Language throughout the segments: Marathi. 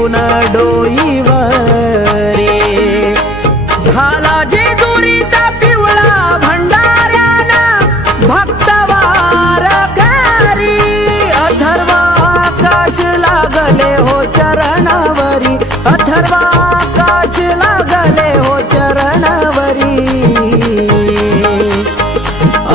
घेऊन डोईवरे झाला जेजुरीचा पिवळा भंडाऱ्याना भक्तवार करी अथर्वाकाश लागले हो चरणावरी अथर्वाकाश लागले हो चरणावरी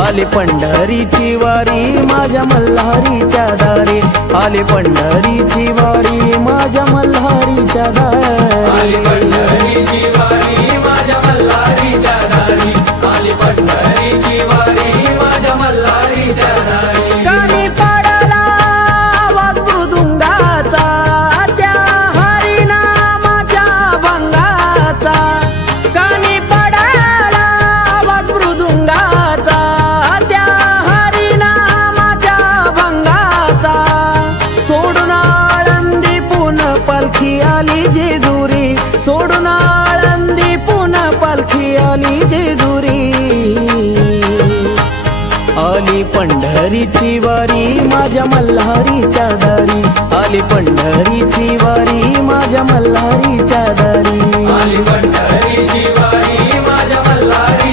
आली पंढरीची वारी माझ्या मल्हारीच्या दारी आली पंढरीची वारी माझ्या मल्हारीच्या दारी आली पंढरीची वारी माझ्या मल्हारीच्या दारी आली पंढरीची वारी माझ्या मल्हारीच्या दारी कानी पडला आवाज मृदुंगाचा त्या हरिनामाच्या भंगाचा कानी पडला आवाज मृदुंगाचा त्या हरिनामाच्या भंगाचा सोडून आळंदी पुन पालखी आली जेजुरी सोडून आळंदी पुन पालखी आली जेजुरी आली पंढरीची वारी माझ्या मल्हारीच्या दारी आली पंढरीची वारी माझ्या मल्हारीच्या दारी आली पंढरीची वारी